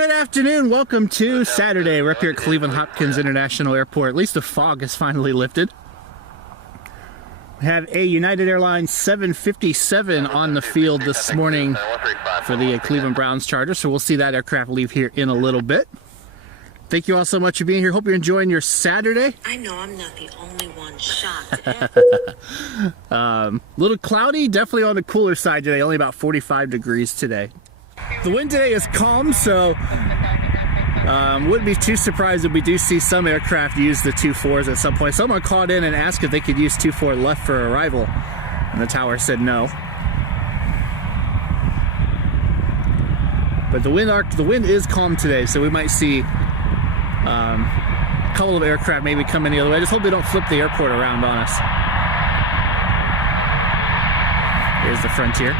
Good afternoon. Welcome to Saturday. We're up here at Cleveland Hopkins International Airport. At least the fog has finally lifted. We have a United Airlines 757 on the field this morning for the Cleveland Browns charter, so we'll see that aircraft leave here in a little bit. Thank you all so much for being here. Hope you're enjoying your Saturday. I know I'm not the only one shocked. Little cloudy, definitely on the cooler side today. Only about 45 degrees today. The wind today is calm, so wouldn't be too surprised if we do see some aircraft use the 2-4s at some point. Someone called in and asked if they could use 2-4 left for arrival, and the tower said no. But the wind is calm today, so we might see a couple of aircraft maybe coming the other way. I just hope they don't flip the airport around on us. Here's the Frontier.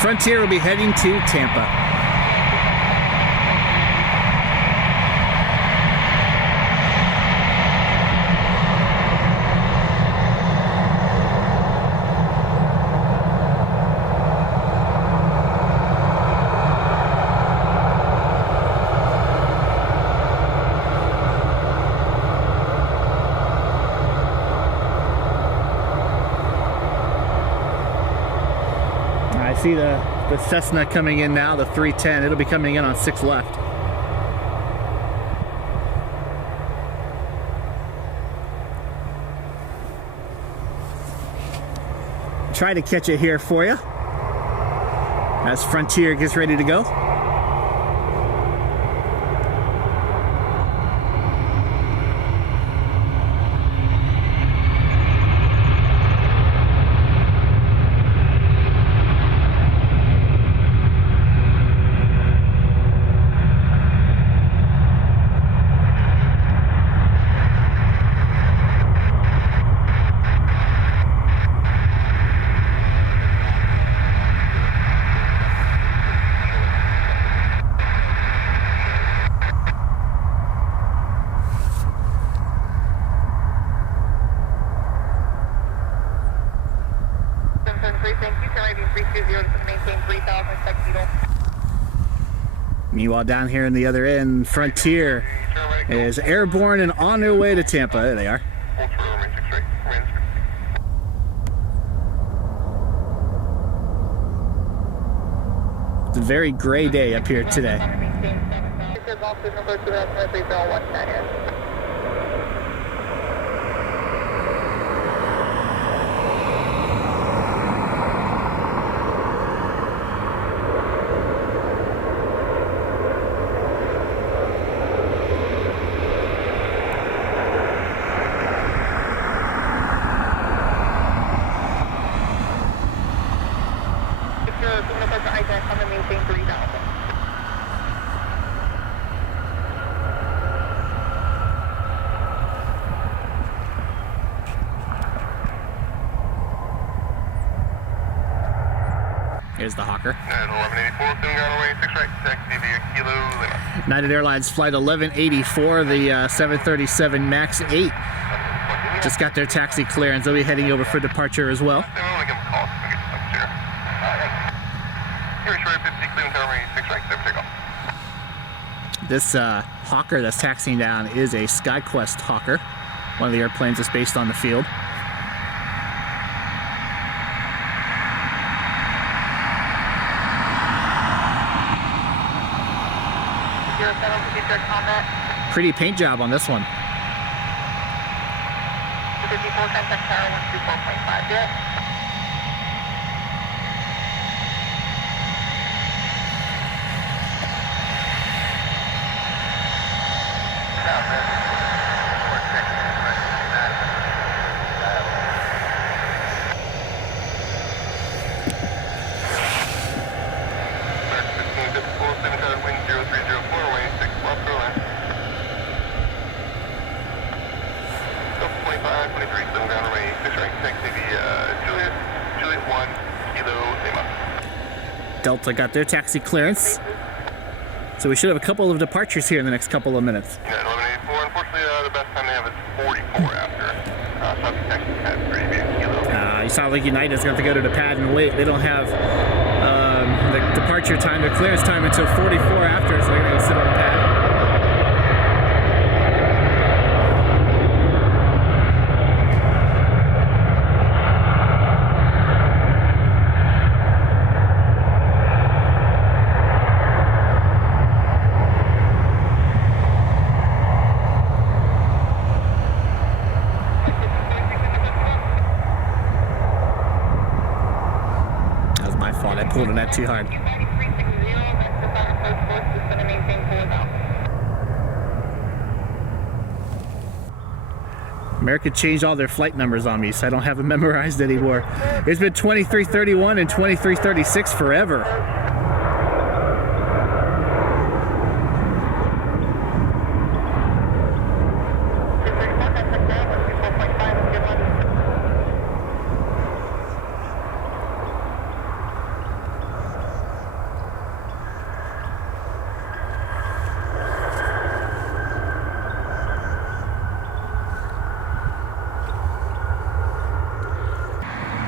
Frontier will be heading to Tampa. I see the Cessna coming in now, the 310. It'll be coming in on 6 left. Try to catch it here for you as Frontier gets ready to go. Meanwhile, down here in the other end, Frontier is airborne and on their way to Tampa. There they are. It's a very gray day up here today. Here's the Hawker. 1184, United Airlines Flight 1184, the 737 MAX 8. Just got their taxi clearance. They'll be heading over for departure as well. This Hawker that's taxiing down is a SkyQuest Hawker, one of the airplanes that's based on the field. Pretty paint job on this one. 54 contact tower 124.5, yeah. Delta got their taxi clearance. So So we should have a couple of departures here in the next couple of minutes. United 1184, unfortunately, the best time they have is 44 after. South Texas had 3 kilo. You saw like United's going to go to the pad and wait. They don't have the departure time, the clearance time until 44 after, so they're going to go sit on the pad. I pulled it at too hard. America changed all their flight numbers on me, so I don't have them memorized anymore. It's been 2331 and 2336 forever.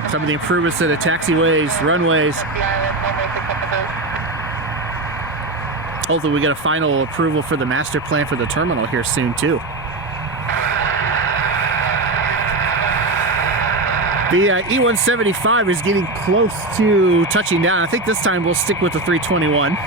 Some of the improvements to the taxiways, runways. Hopefully we get a final approval for the master plan for the terminal here soon too. The E-175 is getting close to touching down. I think this time we'll stick with the 321.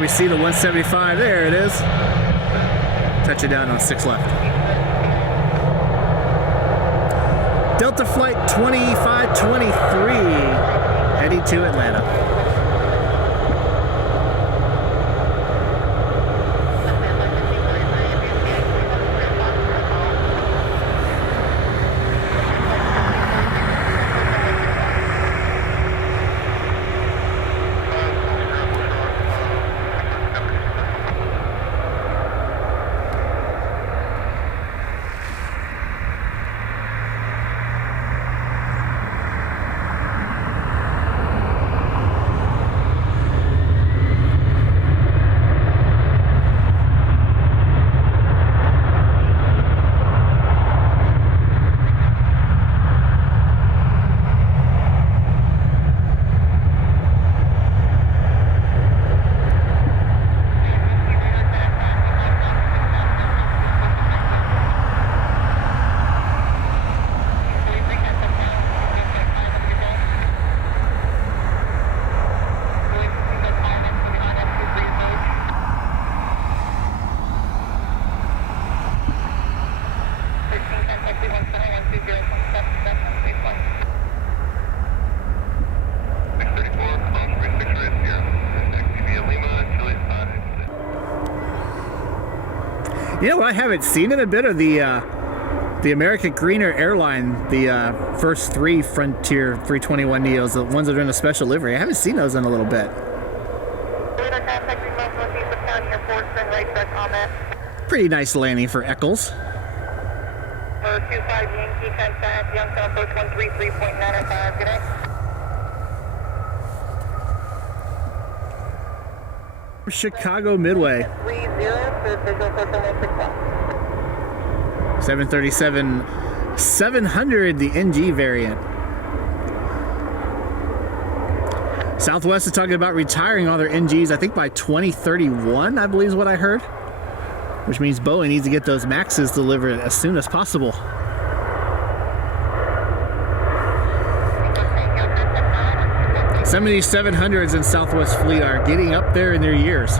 We see the 175, there it is. Touch it down on 6 left. Delta Flight 2523, heading to Atlanta. You know what I haven't seen in a bit of the American Greener airline, the first 3 Frontier 321 Neos, the ones that are in a special livery. I haven't seen those in a little bit. Pretty nice landing for Eccles. 25 Yankee contact, Youngstown approach 133.905, good night. Chicago Midway. 737-700, the NG variant. Southwest is talking about retiring all their NGs, I think by 2031, I believe is what I heard. Which means Boeing needs to get those Maxes delivered as soon as possible. Some of these 700s in Southwest fleet are getting up there in their years.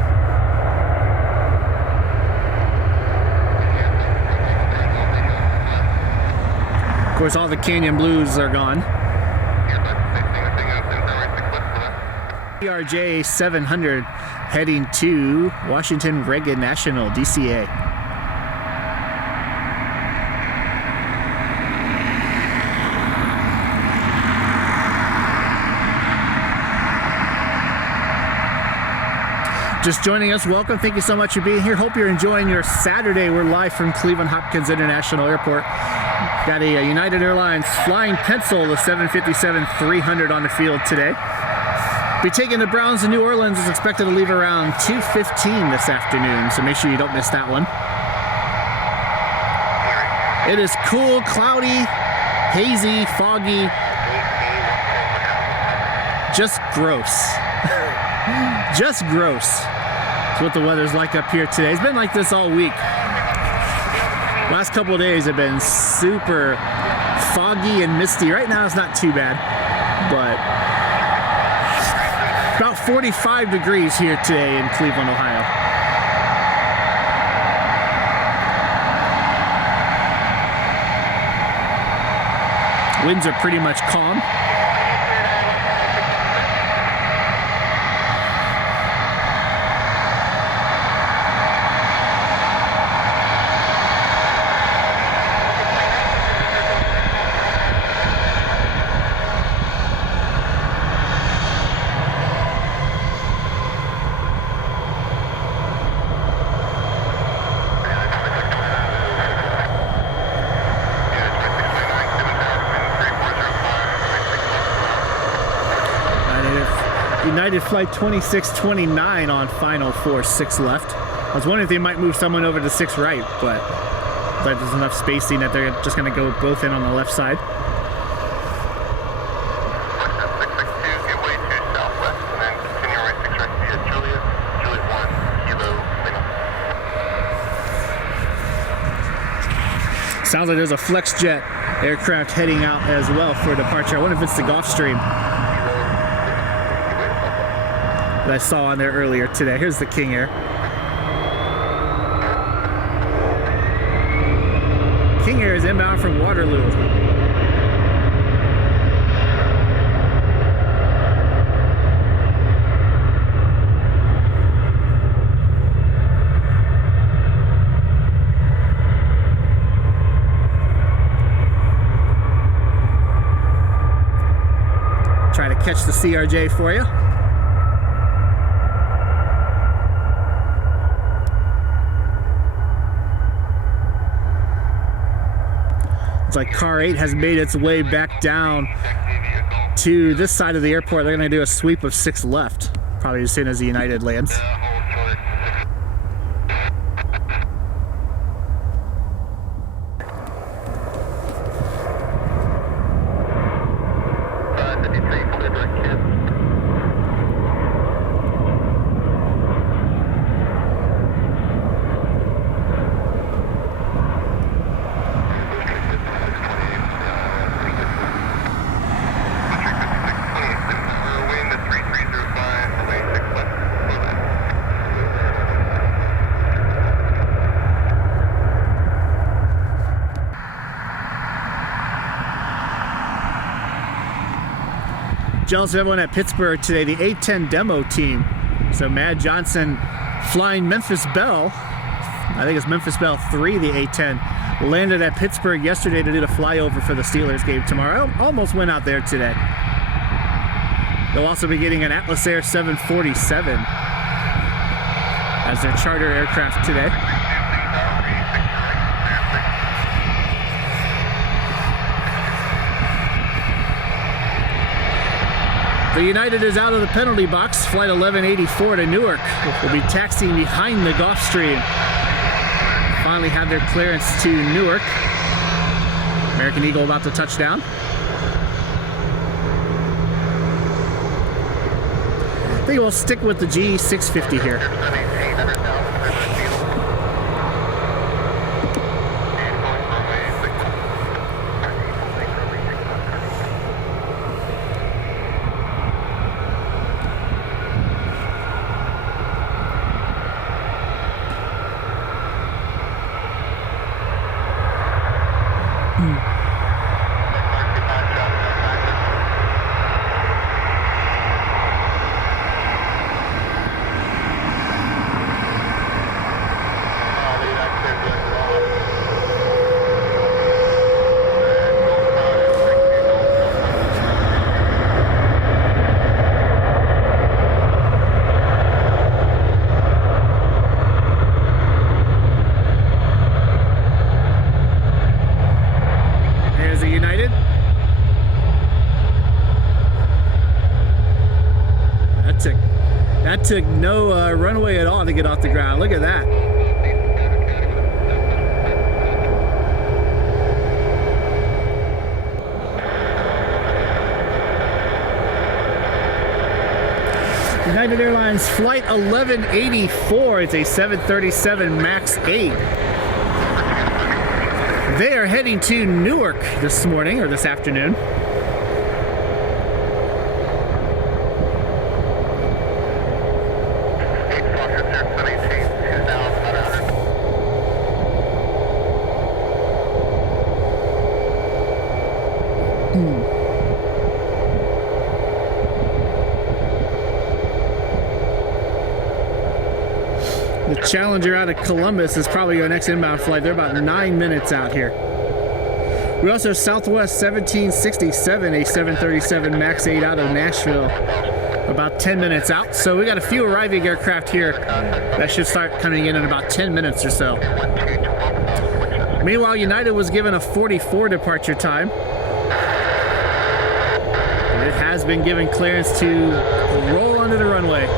Of course, all the Canyon Blues are gone. ERJ 700 heading to Washington Reagan National, DCA. Just joining us, welcome. Thank you so much for being here. Hope you're enjoying your Saturday. We're live from Cleveland Hopkins International Airport. Got a United Airlines flying pencil, the 757-300 on the field today. Be taking the Browns to New Orleans. Is expected to leave around 2:15 this afternoon, so make sure you don't miss that one. It is cool, cloudy, hazy, foggy, just gross. Just gross. That's what the weather's like up here today. It's been like this all week. Last couple of days have been super foggy and misty. Right now it's not too bad, but about 45 degrees here today in Cleveland, Ohio. Winds are pretty much calm. United Flight 2629 on final 4-6 left. I was wondering if they might move someone over to 6 right, but there's enough spacing that they're just going to go both in on the left side. Sounds like there's a FlexJet aircraft heading out as well for departure. I wonder if it's the Gulfstream that I saw on there earlier today. Here's the King Air. King Air is inbound from Waterloo. Try to catch the CRJ for you. Like car 8 has made its way back down to this side of the airport. They're going to do a sweep of 6 left, probably as soon as the United lands. Jealous of everyone at Pittsburgh today, the A-10 demo team. So Mad Johnson flying Memphis Bell, I think it's Memphis Bell 3, the A-10, landed at Pittsburgh yesterday to do the flyover for the Steelers game tomorrow. Almost went out there today. They'll also be getting an Atlas Air 747 as their charter aircraft today. The United is out of the penalty box. Flight 1184 to Newark will be taxiing behind the Gulfstream. Finally have their clearance to Newark. American Eagle about to touch down. I think we'll stick with the G650 here. That took no runway at all to get off the ground. Look at that. United Airlines Flight 1184. It's a 737 MAX 8. They are heading to Newark this morning, or this afternoon. The Challenger out of Columbus is probably our next inbound flight. They're about 9 minutes out here. We also have Southwest 1767, a 737 MAX 8 out of Nashville, about 10 minutes out. So we got a few arriving aircraft here that should start coming in about 10 minutes or so. Meanwhile, United was given a 44 departure time. It has been given clearance to roll onto the runway.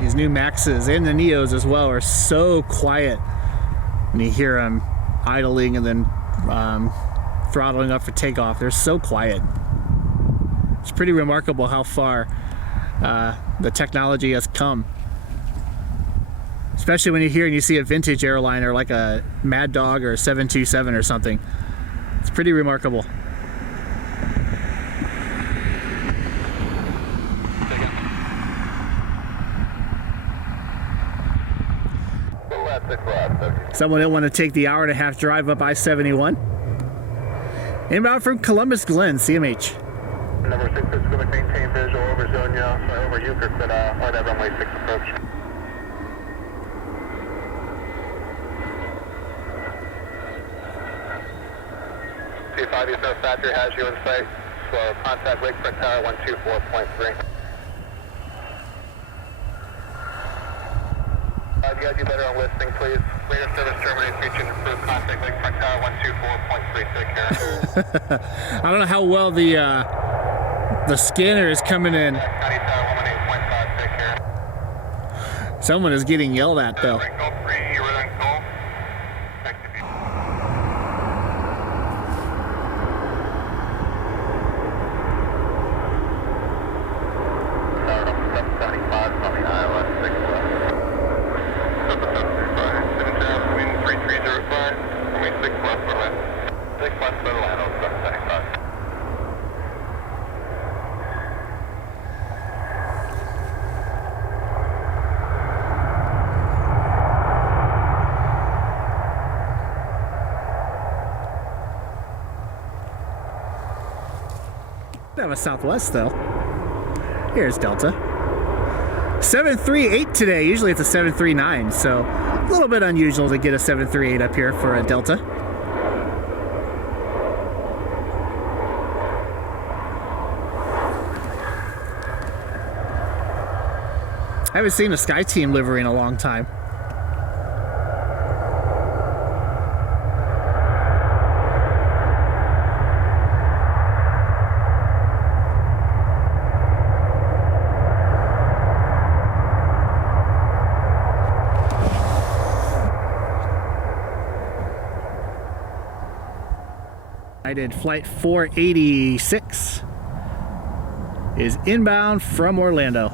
These new Maxes and the Neos as well are so quiet when you hear them idling and then throttling up for takeoff. They're so quiet. It's pretty remarkable how far the technology has come. Especially when you hear and you see a vintage airliner like a Mad Dog or a 727 or something. It's pretty remarkable. Someone didn't want to take the hour-and-a-half drive up I-71. Inbound from Columbus Glen, CMH. Number 6 is going to maintain visual over Zonia, over Euclid, but on that runway 6 approach. T5, you know factory has you in sight, so contact Lakefront Tower 124.3. You guys do better on listening, please. Later service terminates, reaching approved contact Lakefront Tower 124.3. Take care. I don't know how well the scanner is coming in. County Tower 118.5, take care. Someone is getting yelled at though. Ringo 3, you were in call. Tower number 775 on the ILS 6 left. 775, 3305, only 6 left for left. 6 left for the land on 775. Have a Southwest though. Here's Delta. 738 today. Usually it's a 739, so a little bit unusual to get a 738 up here for a Delta. I haven't seen a SkyTeam livery in a long time. United Flight 486 is inbound from Orlando.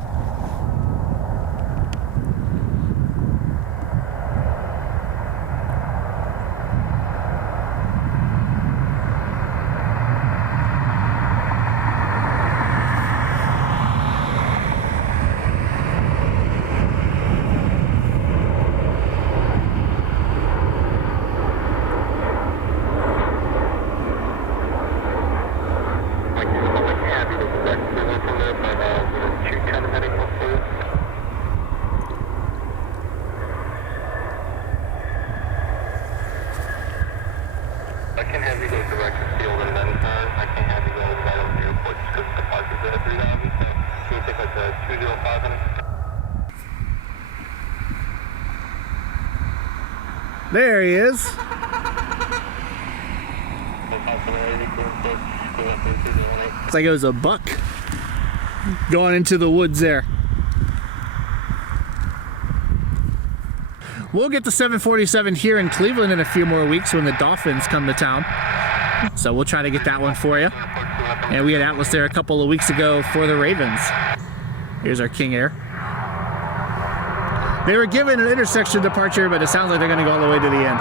205 minutes. There he is. It's like it was a buck going into the woods there. We'll get the 747 here in Cleveland in a few more weeks when the Dolphins come to town. So we'll try to get that one for you. And we had Atlas there a couple of weeks ago for the Ravens. Here's our King Air. They were given an intersection departure, but it sounds like they're going to go all the way to the end.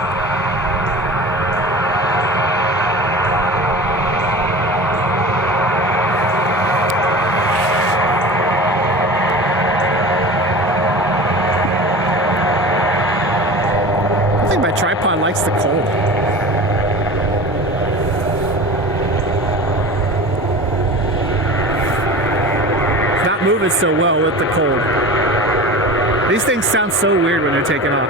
I think my tripod likes the cold. It's not moving so well with the cold. These things sound so weird when they're taking off.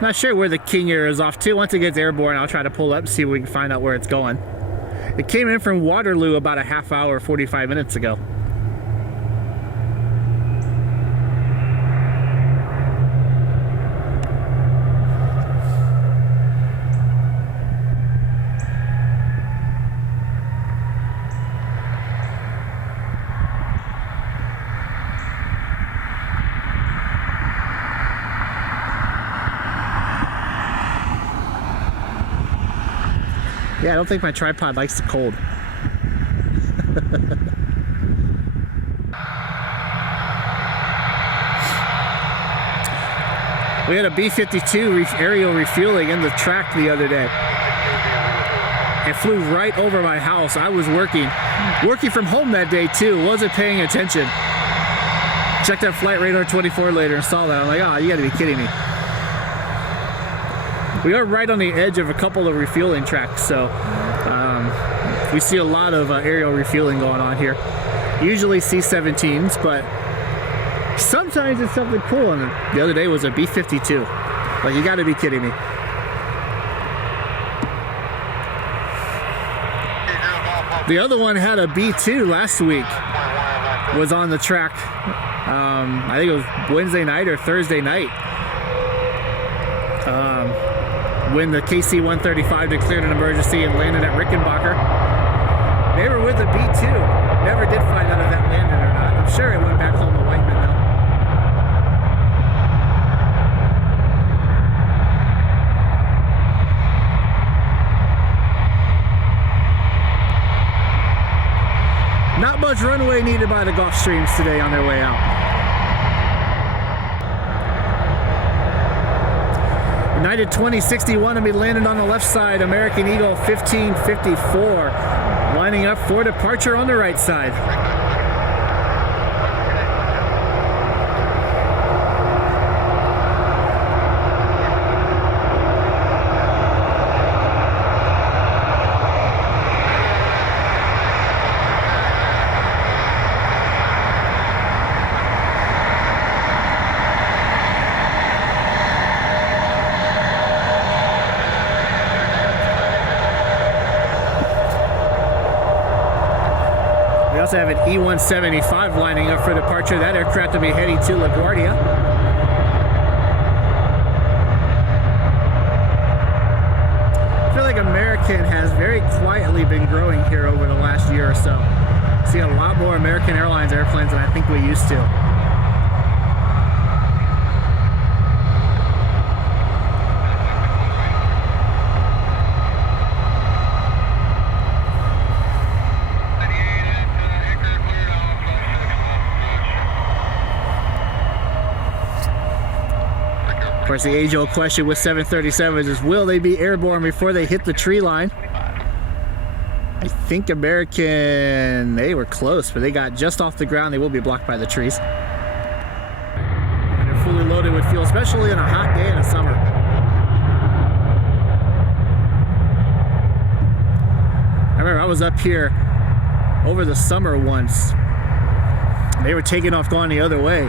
Not sure where the King Air is off to. Once it gets airborne, I'll try to pull up and see if we can find out where it's going. It came in from Waterloo about a half hour, 45 minutes ago. Yeah, I don't think my tripod likes the cold. We had a B-52 aerial refueling in the track the other day. It flew right over my house. I was working from home that day too. Wasn't paying attention. Checked out Flight Radar 24 later and saw that. I'm like, oh, you gotta be kidding me. We are right on the edge of a couple of refueling tracks, so we see a lot of aerial refueling going on here. Usually C-17s, but sometimes it's something cool. And the other day was a B-52. Like, you gotta be kidding me. The other one had a B-2 last week. Was on the track. I think it was Wednesday night or Thursday night. When the KC-135 declared an emergency and landed at Rickenbacker. They were with a B-2. Never did find out if that landed or not. I'm sure it went back home to Whiteman though. Not much runway needed by the Gulfstreams today on their way out. United 2061 to be landed on the left side. American Eagle 1554 lining up for departure on the right side. We also have an E-175 lining up for departure. That aircraft will be heading to LaGuardia. I feel like American has very quietly been growing here over the last year or so. See a lot more American Airlines airplanes than I think we used to. Of course, the age-old question with 737s is, will they be airborne before they hit the tree line? I think American, they were close, but they got just off the ground. They will be blocked by the trees. And they're fully loaded with fuel, especially on a hot day in the summer. I remember I was up here over the summer once. They were taking off going the other way.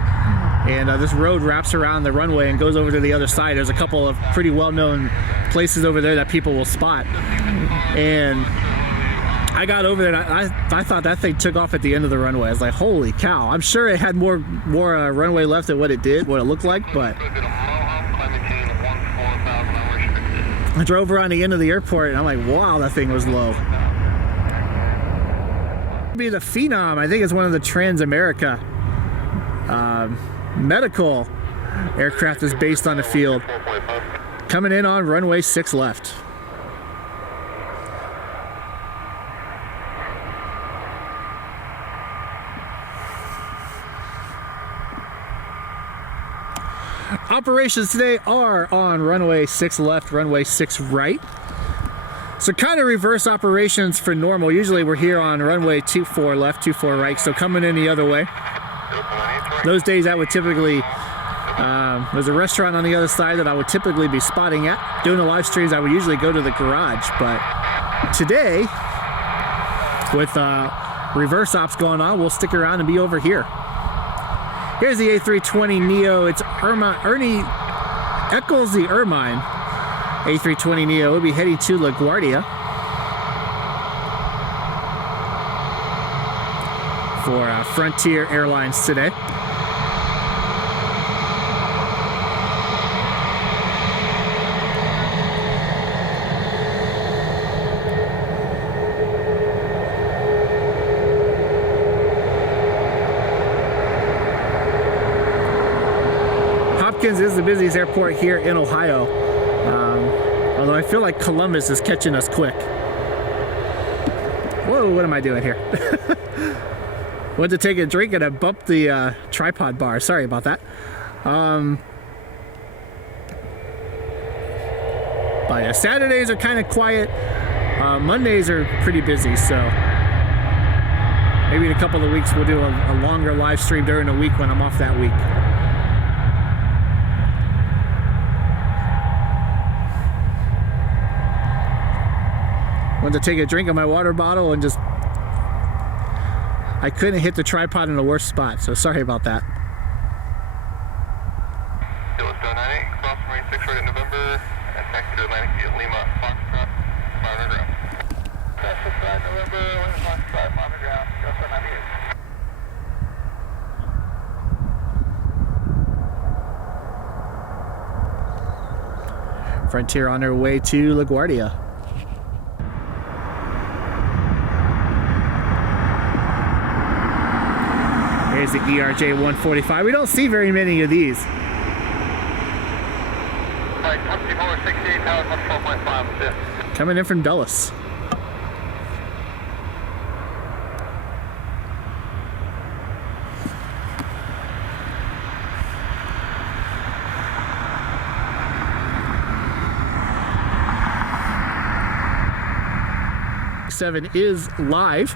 And this road wraps around the runway and goes over to the other side. There's a couple of pretty well-known places over there that people will spot. And I got over there and I thought that thing took off at the end of the runway. I was like, holy cow. I'm sure it had more runway left than what it looked like, but I drove around the end of the airport and I'm like, wow, that thing was low. Be the Phenom, I think it's one of the Trans-America medical aircraft is based on the field. Coming in on runway 6 left. Operations today are on runway 6 left, runway 6 right. So kind of reverse operations for normal. Usually we're here on runway 24 left, 24 right, so coming in the other way. Those days I would typically, there's a restaurant on the other side that I would typically be spotting at. Doing the live streams, I would usually go to the garage, but today, with reverse ops going on, we'll stick around and be over here. Here's the A320neo. It's Ernie Eccles the Ermine. A320neo will be heading to LaGuardia for Frontier Airlines today. Hopkins is the busiest airport here in Ohio. Although I feel like Columbus is catching us quick. Whoa, what am I doing here? Went to take a drink and I bumped the tripod bar. Sorry about that. But yeah, Saturdays are kind of quiet. Mondays are pretty busy, so maybe in a couple of weeks we'll do a longer live stream during the week when I'm off that week. Went to take a drink of my water bottle and just I couldn't hit the tripod in the worst spot, so sorry about that. Let's go 98, cross runway 6 right in November, and taxi to Atlantic via Lima, Foxtrot, 500 ground. That's 6 right November, Lima, Foxtrot, 500 ground, go for 98. Frontier on their way to LaGuardia. Here's the ERJ 145. We don't see very many of these. Alright, 2468, tower 12.5. Coming in from Dulles. Seven is live.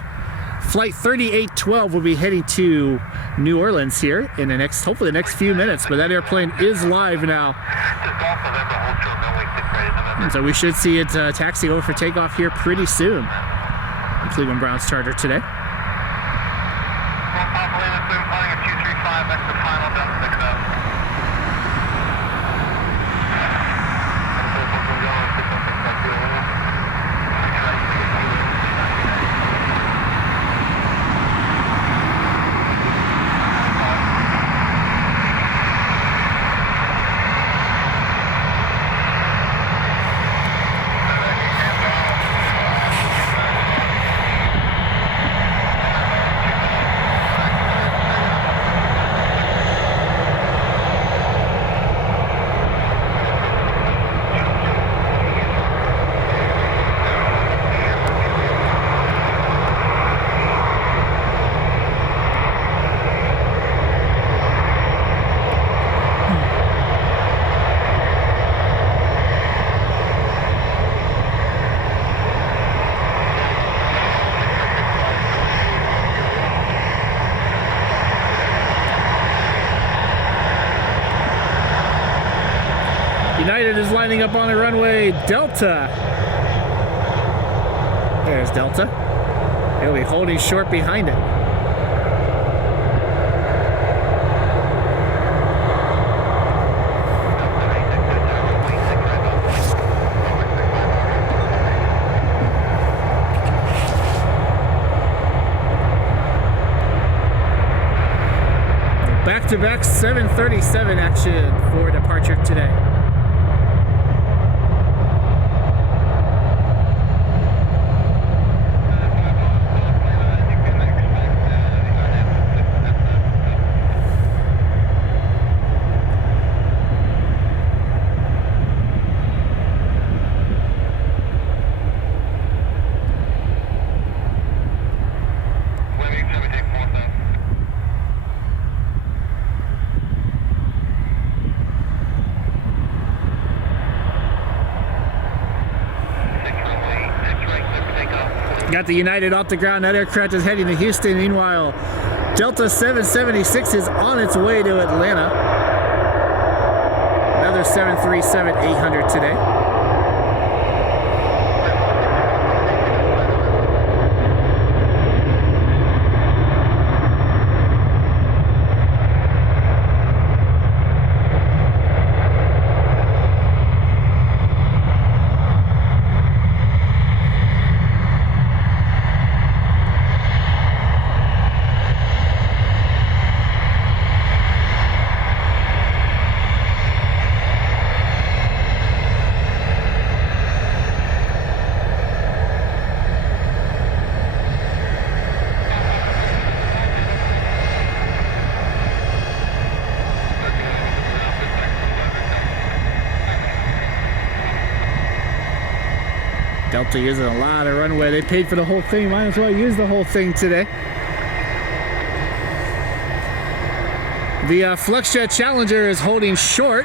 Flight 3812 will be heading to New Orleans here in the next, hopefully the next few minutes, but that airplane is live now. And so we should see it taxi over for takeoff here pretty soon. The Cleveland Browns charter today. United is lining up on the runway Delta. There's Delta. They'll be holding short behind it. Back-to-back 737 action for departure today. Got the United off the ground. That aircraft is heading to Houston. Meanwhile, Delta 776 is on its way to Atlanta. Another 737-800 today. Delta using a lot of runway. They paid for the whole thing. Might as well use the whole thing today. The Flexjet Challenger is holding short.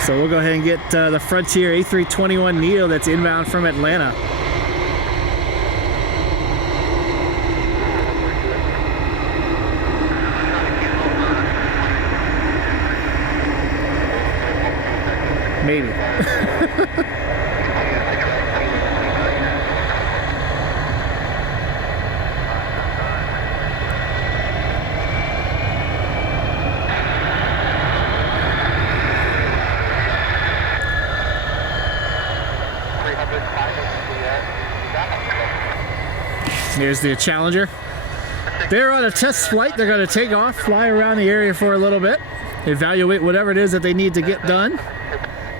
So we'll go ahead and get the Frontier A321neo that's inbound from Atlanta. Maybe. Here's the Challenger. They're on a test flight. They're going to take off, fly around the area for a little bit, evaluate whatever it is that they need to get done.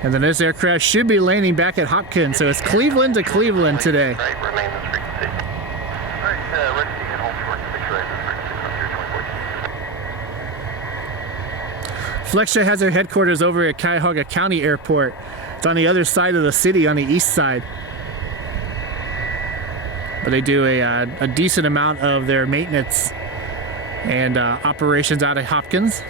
And then this aircraft should be landing back at Hopkins. So it's Cleveland to Cleveland today. Flexjet has their headquarters over at Cuyahoga County Airport. It's on the other side of the city, on the east side. But they do a decent amount of their maintenance and operations out of Hopkins.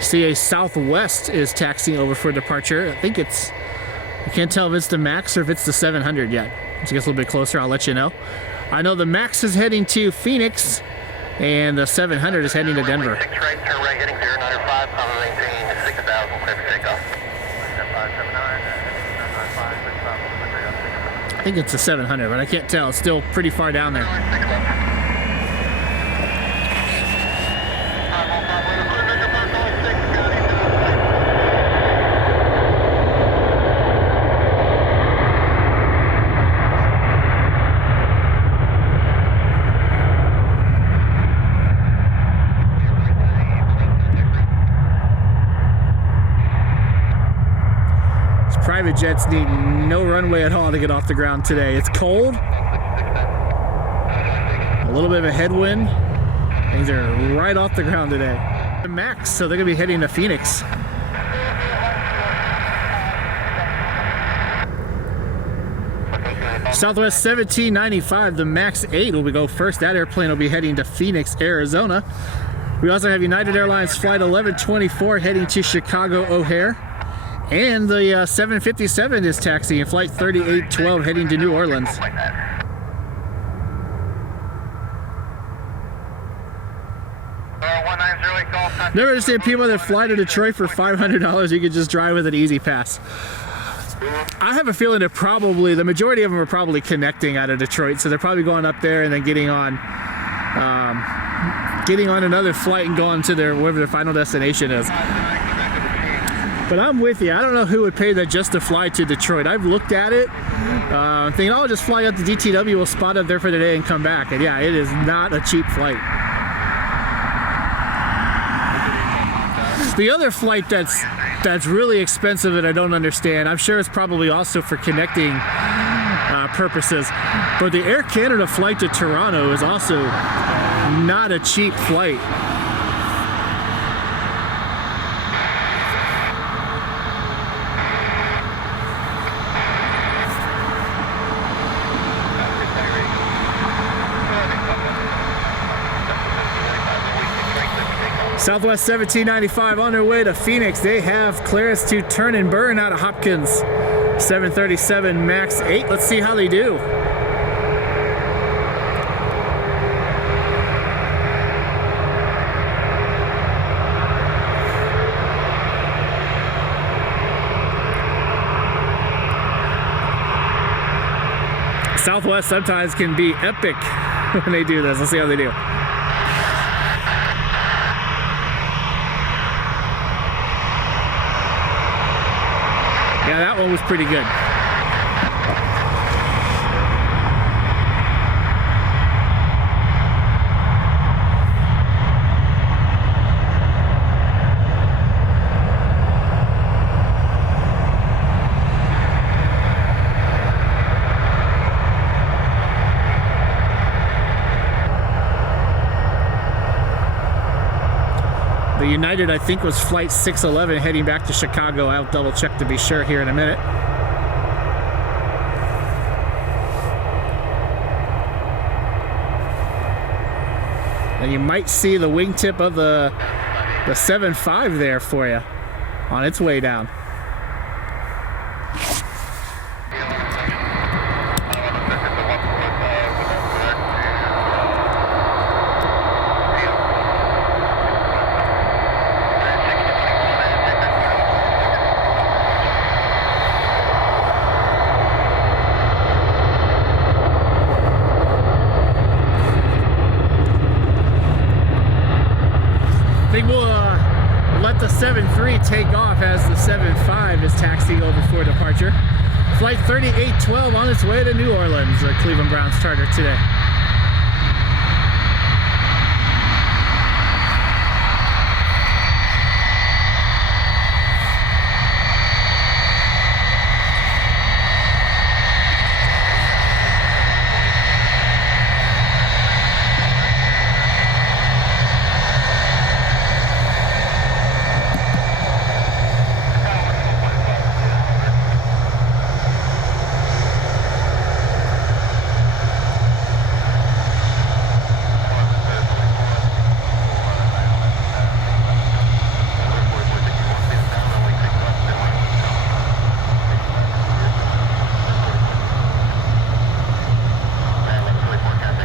CA Southwest is taxiing over for departure. I think it's, I can't tell if it's the MAX or if it's the 700 yet. As it gets a little bit closer, I'll let you know. I know the MAX is heading to Phoenix, and the 700 is heading to Denver. 6 right, turn right, heading 095, power maintain 6,000, clear for takeoff. 579, I think it's the 700, but I can't tell. It's still pretty far down there. Private jets need no runway at all to get off the ground today. It's cold, a little bit of a headwind. Things are right off the ground today. The MAX, so they're going to be heading to Phoenix. Southwest 1795, the MAX 8 will go first. That airplane will be heading to Phoenix, Arizona. We also have United Airlines Flight 1124 heading to Chicago O'Hare. And the 757 is taxiing, Flight 3812 heading to New Orleans. Never understand people that fly to Detroit for $500. You could just drive with an Easy Pass. I have a feeling that probably the majority of them are probably connecting out of Detroit, so they're probably going up there and then getting on another flight and going to their wherever their final destination is. But I'm with you. I don't know who would pay that just to fly to Detroit. I've looked at it, thinking, oh, just fly out to DTW, we'll spot up there for the day and come back. And yeah, it is not a cheap flight. The other flight that's really expensive that I don't understand, I'm sure it's probably also for connecting purposes, but the Air Canada flight to Toronto is also not a cheap flight. Southwest 1795 on their way to Phoenix. They have clearance to turn and burn out of Hopkins. 737 MAX 8. Let's see how they do. Southwest sometimes can be epic when they do this. Let's see how they do. Yeah, that one was pretty good. The United, I think, was flight 611 heading back to Chicago. I'll double check to be sure here in a minute. And you might see the wingtip of the 7.5 there for you on its way down. I think we'll let the 7.3 take off as the 7.5 is taxiing over for departure. Flight 3812 on its way to New Orleans, the Cleveland Browns charter today.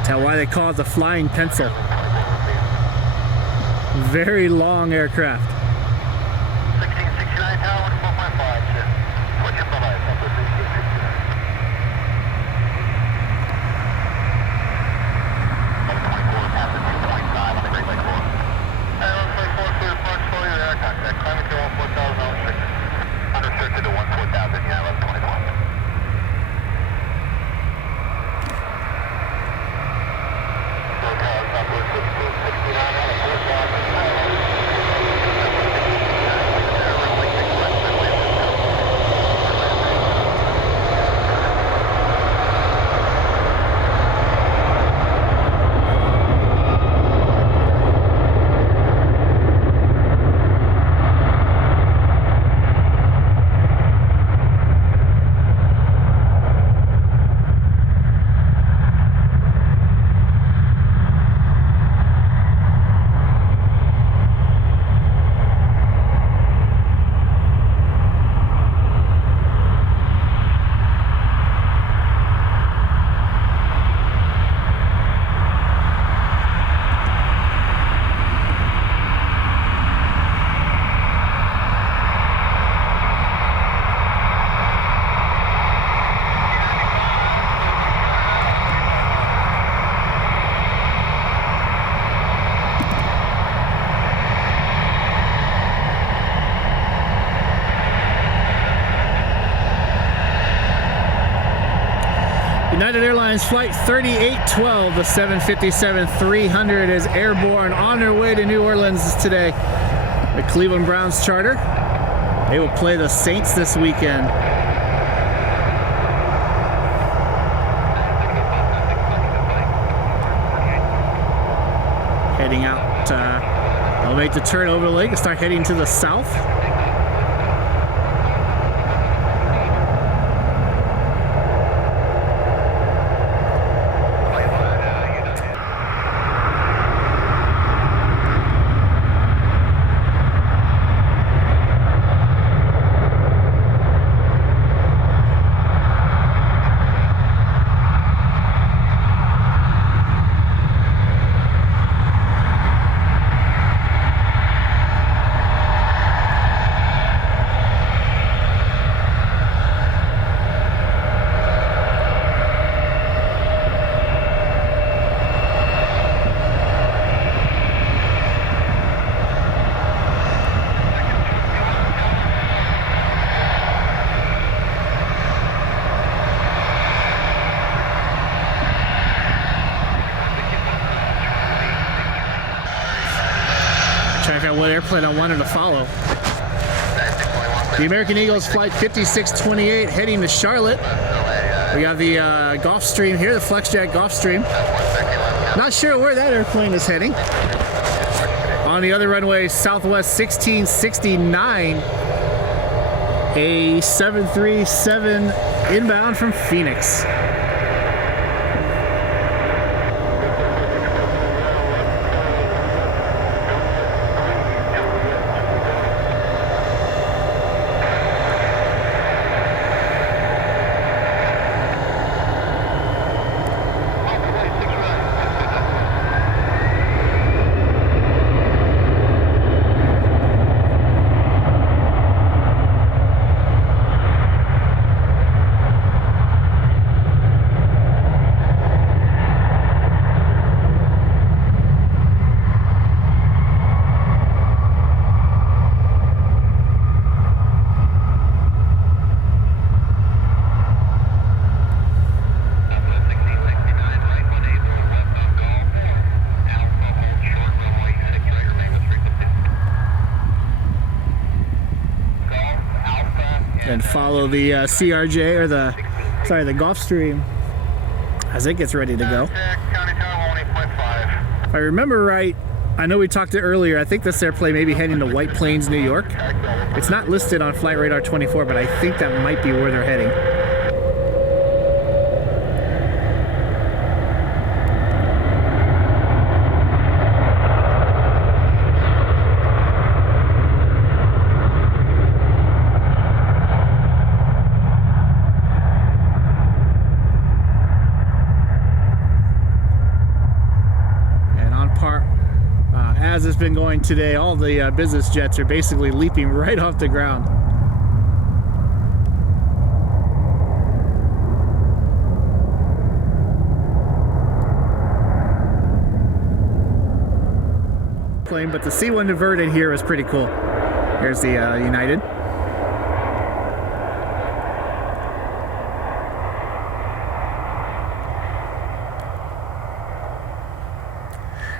That's why they call it the flying pencil. Very long aircraft. 1669 tower, 4.5. What's your provide? Unrestricted to 14,000, yeah, 1124. United Airlines Flight 3812, the 757-300 is airborne on their way to New Orleans today. The Cleveland Browns charter. They will play the Saints this weekend. Heading out, they'll make the turn over the lake and start heading to the south. Trying to figure out what airplane I wanted to follow. The American Eagles Flight 5628 heading to Charlotte. We got the Gulfstream here, the FlexJet Gulfstream. Not sure where that airplane is heading. On the other runway, Southwest 1669, a 737 inbound from Phoenix. And follow the CRJ, or the Gulfstream as it gets ready to go. If I remember right, I know we talked earlier, I think this airplane may be heading to White Plains, New York. It's not listed on Flight Radar 24, but I think that might be where they're heading. As it's been going today, all the business jets are basically leaping right off the ground. Plane, but the C1 diverted here is pretty cool. Here's the United.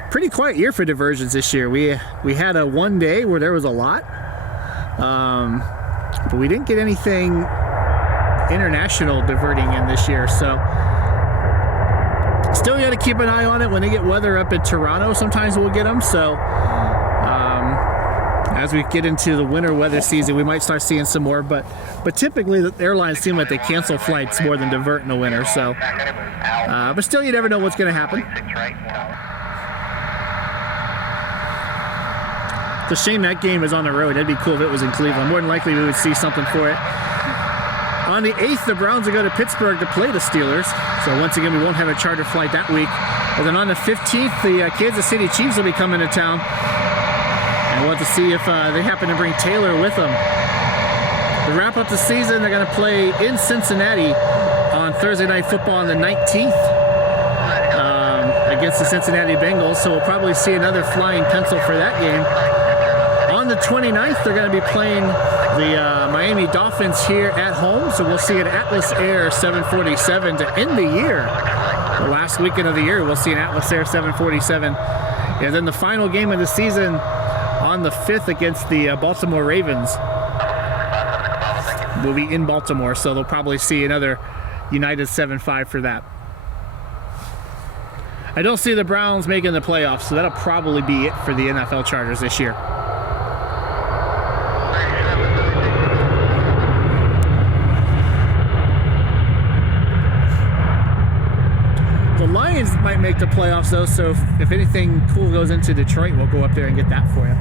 Pretty quiet year for diversions this year. We had a one day where there was a lot, but we didn't get anything international diverting in this year. So still got to keep an eye on it. When they get weather up in Toronto, sometimes we'll get them. So as we get into the winter weather season, we might start seeing some more. But typically the airlines seem like they cancel flights more than divert in the winter. So, but still, you never know what's going to happen. It's a shame that game is on the road. That'd be cool if it was in Cleveland. More than likely, we would see something for it. On the 8th, the Browns will go to Pittsburgh to play the Steelers. So once again, we won't have a charter flight that week. And then on the 15th, the Kansas City Chiefs will be coming to town. And we'll have to see if they happen to bring Taylor with them. To wrap up the season, they're going to play in Cincinnati on Thursday Night Football on the 19th. Against the Cincinnati Bengals, so we'll probably see another flying pencil for that game. On the 29th, they're going to be playing the Miami Miami Dolphins here at home, so we'll see an Atlas Air 747 to end the year. The last weekend of the year, we'll see an Atlas Air 747. And then the final game of the season on the 5th against the Baltimore Ravens will be in Baltimore, so they'll probably see another United 7.5 for that. I don't see the Browns making the playoffs, so that'll probably be it for the NFL Chargers this year. The Lions might make the playoffs though, so if anything cool goes into Detroit, we'll go up there and get that for you.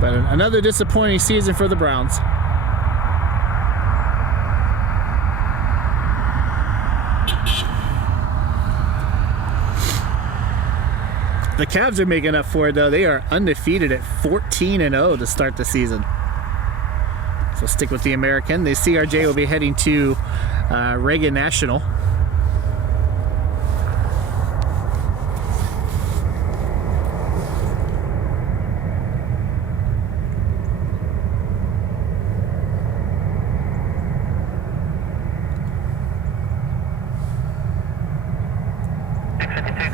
But another disappointing season for the Browns. The Cavs are making up for it though. They are undefeated at 14-0 to start the season. So stick with the American. The CRJ will be heading to Reagan National.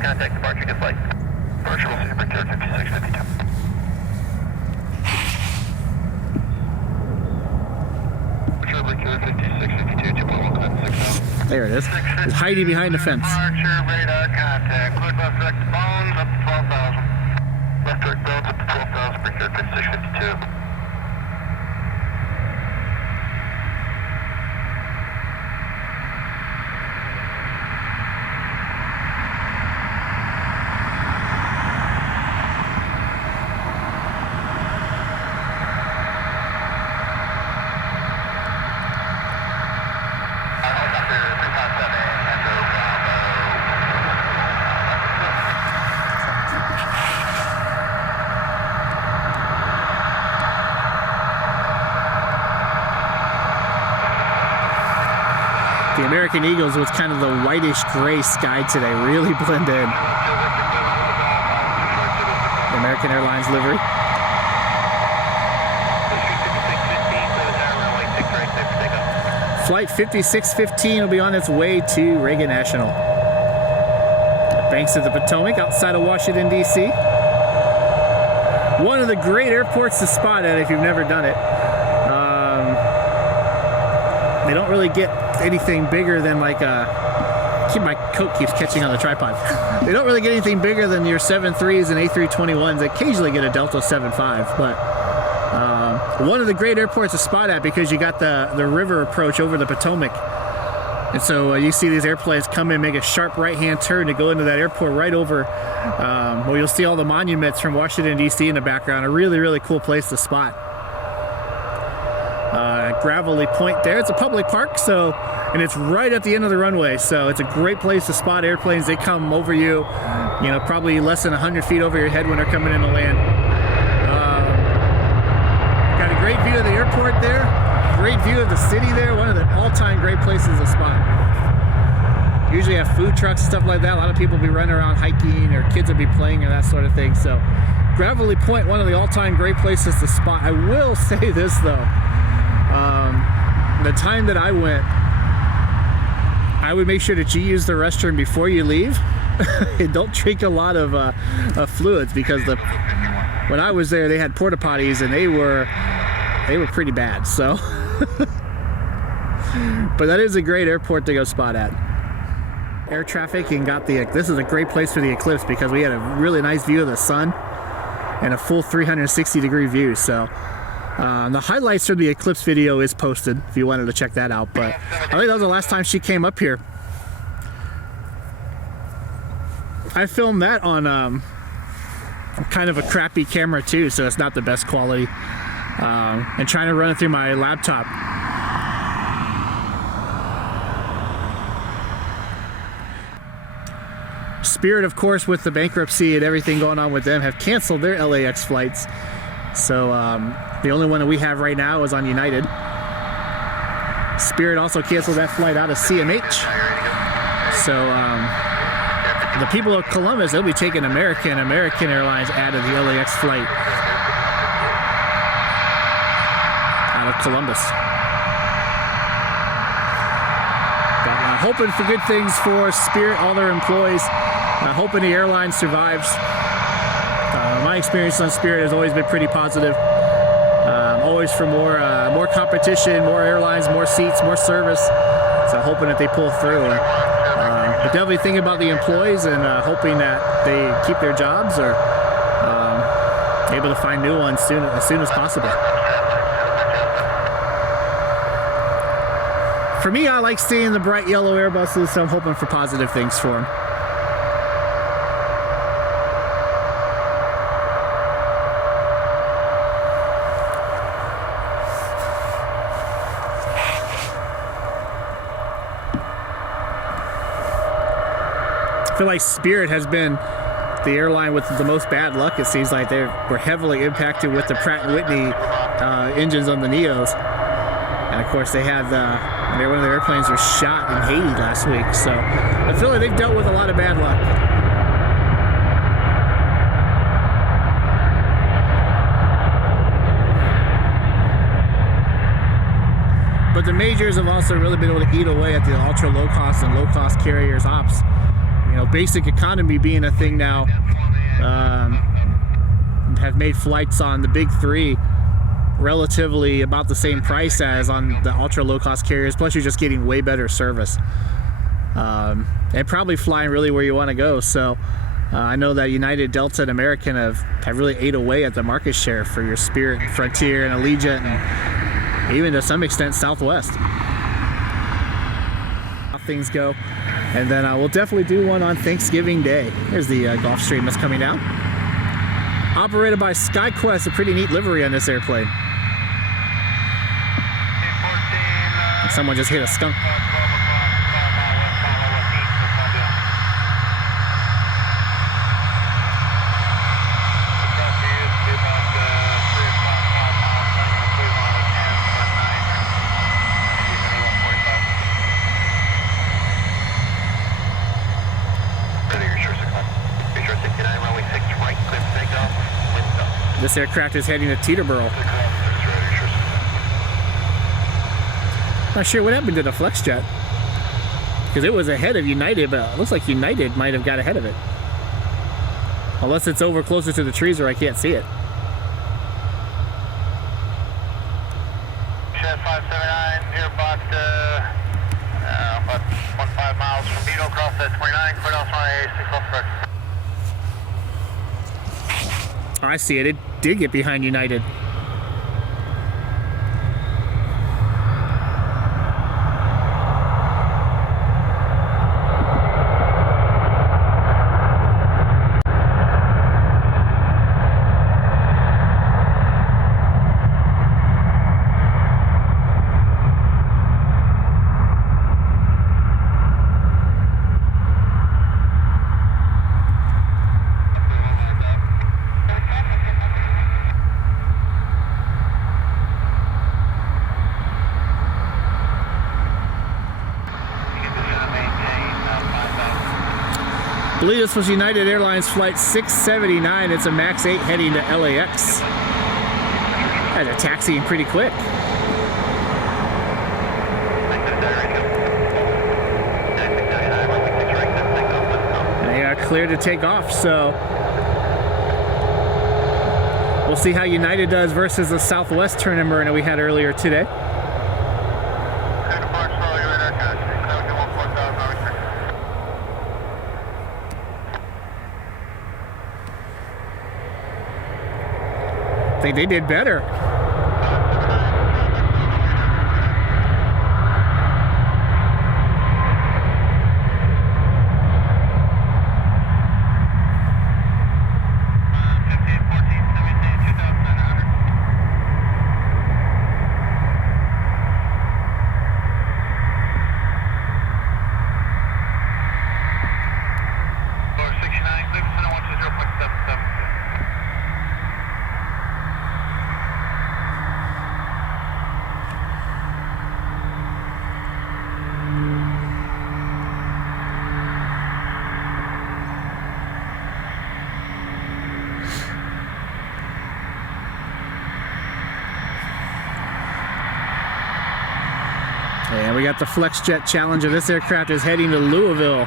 Contact departure to flight. Virtual Super 5652. There it is. It's hiding behind the fence. Departure radar contact. Clear left direct bones up to 12,000. Left direct bones up to 12,000. Bring clear 5652. The American Eagles with kind of the whitish gray sky today really blend in. The American Airlines livery. Flight 5615 will be on its way to Reagan National. Banks of the Potomac outside of Washington, D.C. One of the great airports to spot at if you've never done it. They don't really get anything bigger than like my coat keeps catching on the tripod. They don't really get anything bigger than your 7.3s and A321s. They occasionally get a Delta 7.5, but one of the great airports to spot at because you got the river approach over the Potomac. And so you see these airplanes come in, make a sharp right-hand turn to go into that airport right over, well, you'll see all the monuments from Washington, D.C. in the background. A really, really cool place to spot. Gravelly Point there. It's a public park, so, and it's right at the end of the runway, so it's a great place to spot airplanes. They come over you, you know, probably less than 100 feet over your head when they're coming in to land. Got a great view of the airport there, great view of the city there, one of the all-time great places to spot. Usually have food trucks and stuff like that. A lot of people will be running around hiking, or kids will be playing, or that sort of thing. So Gravelly Point, one of the all-time great places to spot. I will say this though, the time that I went, I would make sure that you use the restroom before you leave. And don't drink a lot of fluids, because when I was there, they had porta potties and they were pretty bad. So, but that is a great airport to go spot at. Air traffic, and this is a great place for the eclipse because we had a really nice view of the sun and a full 360-degree view. So. The highlights from the eclipse video is posted if you wanted to check that out, but I think that was the last time she came up here. I filmed that on kind of a crappy camera too, so it's not the best quality, and trying to run it through my laptop. Spirit, of course, with the bankruptcy and everything going on with them, have canceled their LAX flights. So the only one that we have right now is on United. Spirit also canceled that flight out of CMH. So the people of Columbus, they'll be taking American Airlines out of the LAX flight out of Columbus. But hoping for good things for Spirit, all their employees. Hoping the airline survives. My experience on Spirit has always been pretty positive. Always for more competition, more airlines, more seats, more service. So hoping that they pull through. But definitely thinking about the employees and hoping that they keep their jobs or able to find new ones as soon as possible. For me, I like seeing the bright yellow Airbuses, so I'm hoping for positive things for them. I feel like Spirit has been the airline with the most bad luck. It seems like they were heavily impacted with the Pratt & Whitney engines on the Neos. And of course they had one of their airplanes was shot in Haiti last week. So I feel like they've dealt with a lot of bad luck. But the majors have also really been able to eat away at the ultra low cost and low cost carriers ops. You know, basic economy being a thing now, have made flights on the big three relatively about the same price as on the ultra low cost carriers. Plus you're just getting way better service. And probably flying really where you want to go. So I know that United, Delta, and American have really ate away at the market share for your Spirit, Frontier, and Allegiant, and even to some extent Southwest. How things go. And then we'll definitely do one on Thanksgiving Day. Here's the Gulfstream that's coming down. Operated by SkyQuest, a pretty neat livery on this airplane. And someone just hit a skunk. This aircraft is heading to Teterboro. Not sure what happened to the Flexjet, because it was ahead of United, but it looks like United might have got ahead of it. Unless it's over closer to the trees where I can't see it. Shed 579, here about 15 miles from Beetle, cross at 29, clear off runway 6 left correct. Oh, I see it. It did get behind United. I believe this was United Airlines flight 679. It's a MAX 8 heading to LAX. Guys are taxiing pretty quick. And they are clear to take off, so we'll see how United does versus the Southwest tournament that we had earlier today. I think they did better. And we got the FlexJet Challenger. This aircraft is heading to Louisville.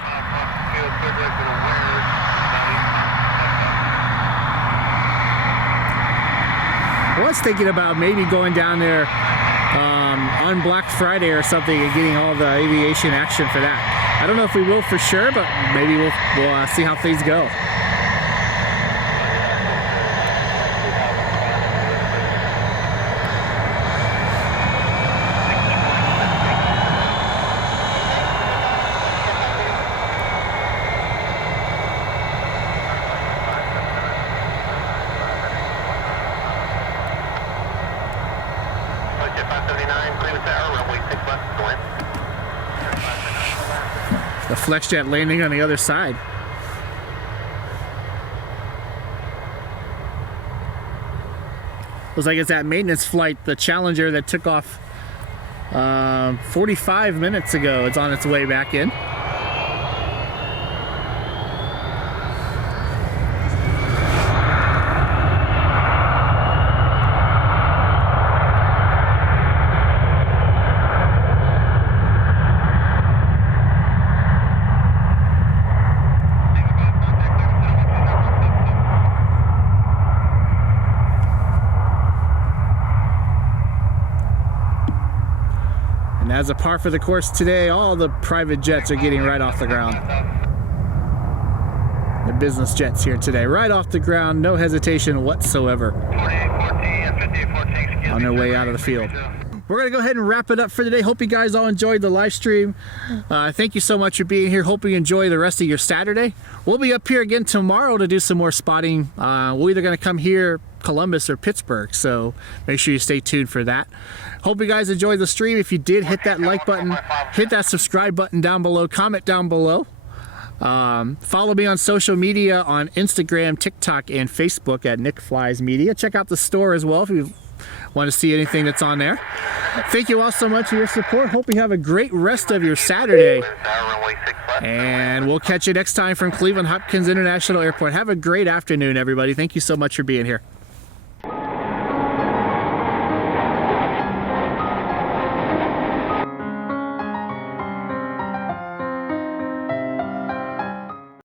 I was thinking about maybe going down there on Black Friday or something and getting all the aviation action for that. I don't know if we will for sure, but maybe we'll see how things go. The FlexJet landing on the other side. Looks like it's that maintenance flight, the Challenger that took off 45 minutes ago. It's on its way back in. And as a par for the course today, all the private jets are getting right off the ground. The business jets here today, right off the ground, no hesitation whatsoever. On their way out of the field. We're going to go ahead and wrap it up for today. Hope you guys all enjoyed the live stream. Thank you so much for being here. Hope you enjoy the rest of your Saturday. We'll be up here again tomorrow to do some more spotting. We're either going to come here, Columbus, or Pittsburgh, so make sure you stay tuned for that. Hope you guys enjoyed the stream. If you did, hit that like button, hit that subscribe button down below, comment down below. Follow me on social media on Instagram, TikTok, and Facebook at Nick Flies Media. Check out the store as well if you want to see anything that's on there. Thank you all so much for your support. Hope you have a great rest of your Saturday. And we'll catch you next time from Cleveland Hopkins International Airport. Have a great afternoon, everybody. Thank you so much for being here.